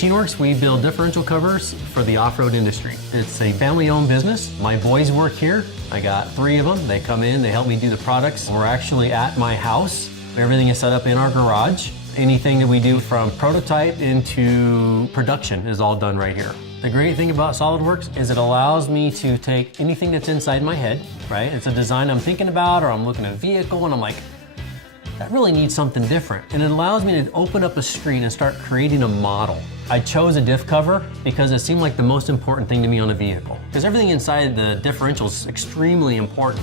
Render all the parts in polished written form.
Machine Worx, we build differential covers for the off-road industry. It's a family-owned business. My boys work here. I got 3 of them. They come in, they help me do the products. We're actually at my house. Everything is set up in our garage. Anything that we do from prototype into production is all done right here. The great thing about SolidWorks is it allows me to take anything that's inside my head, right? It's a design I'm thinking about, or I'm looking at a vehicle and I'm like, that really needs something different. And it allows me to open up a screen and start creating a model. I chose a diff cover because it seemed like the most important thing to me on a vehicle, because everything inside the differential is extremely important.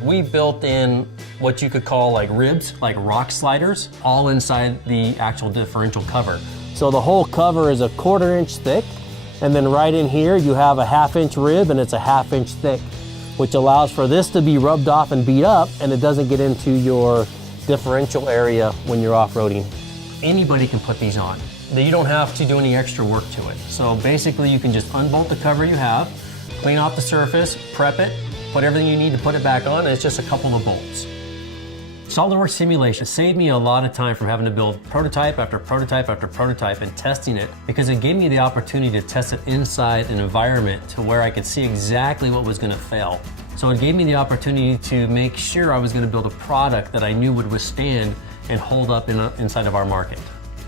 We built in what you could call like ribs, like rock sliders, all inside the actual differential cover. So the whole cover is a 1/4 inch thick, and then right in here you have a 1/2 inch rib and it's a 1/2 inch thick, which allows for this to be rubbed off and beat up, and it doesn't get into your differential area when you're off-roading. Anybody can put these on. You don't have to do any extra work to it. So basically you can just unbolt the cover you have, clean off the surface, prep it, put everything you need to put it back on, and it's just a couple of bolts. SolidWorks simulation saved me a lot of time from having to build prototype after prototype after prototype and testing it, because it gave me the opportunity to test it inside an environment to where I could see exactly what was going to fail. So it gave me the opportunity to make sure I was going to build a product that I knew would withstand and hold up inside of our market.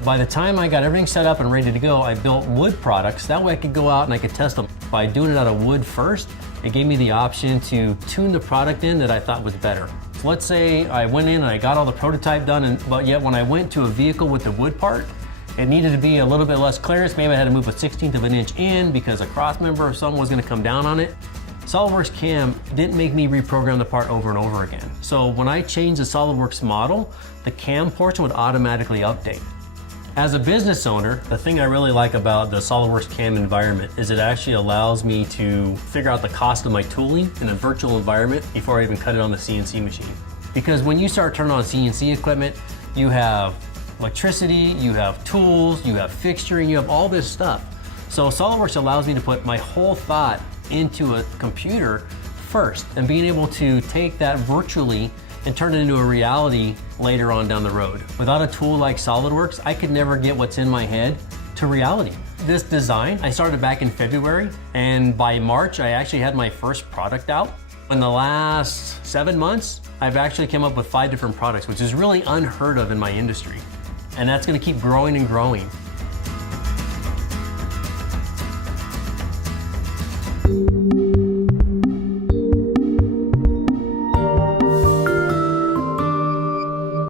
By the time I got everything set up and ready to go, I built wood products. That way I could go out and I could test them. By doing it out of wood first, it gave me the option to tune the product in that I thought was better. Let's say I went in and I got all the prototype done, but yet when I went to a vehicle with the wood part, it needed to be a little bit less clearance. Maybe I had to move a 1/16 of an inch in because a cross member or something was going to come down on it. SolidWorks CAM didn't make me reprogram the part over and over again. So when I changed the SolidWorks model, the CAM portion would automatically update. As a business owner, the thing I really like about the SolidWorks CAM environment is it actually allows me to figure out the cost of my tooling in a virtual environment before I even cut it on the CNC machine. Because when you start turning on CNC equipment, you have electricity, you have tools, you have fixturing, you have all this stuff. So SolidWorks allows me to put my whole thought into a computer first, and being able to take that virtually and turn it into a reality later on down the road. Without a tool like SolidWorks, I could never get what's in my head to reality. This design, I started back in February, and by March, I actually had my first product out. In the last 7 months, I've actually come up with 5 different products, which is really unheard of in my industry. And that's gonna keep growing and growing.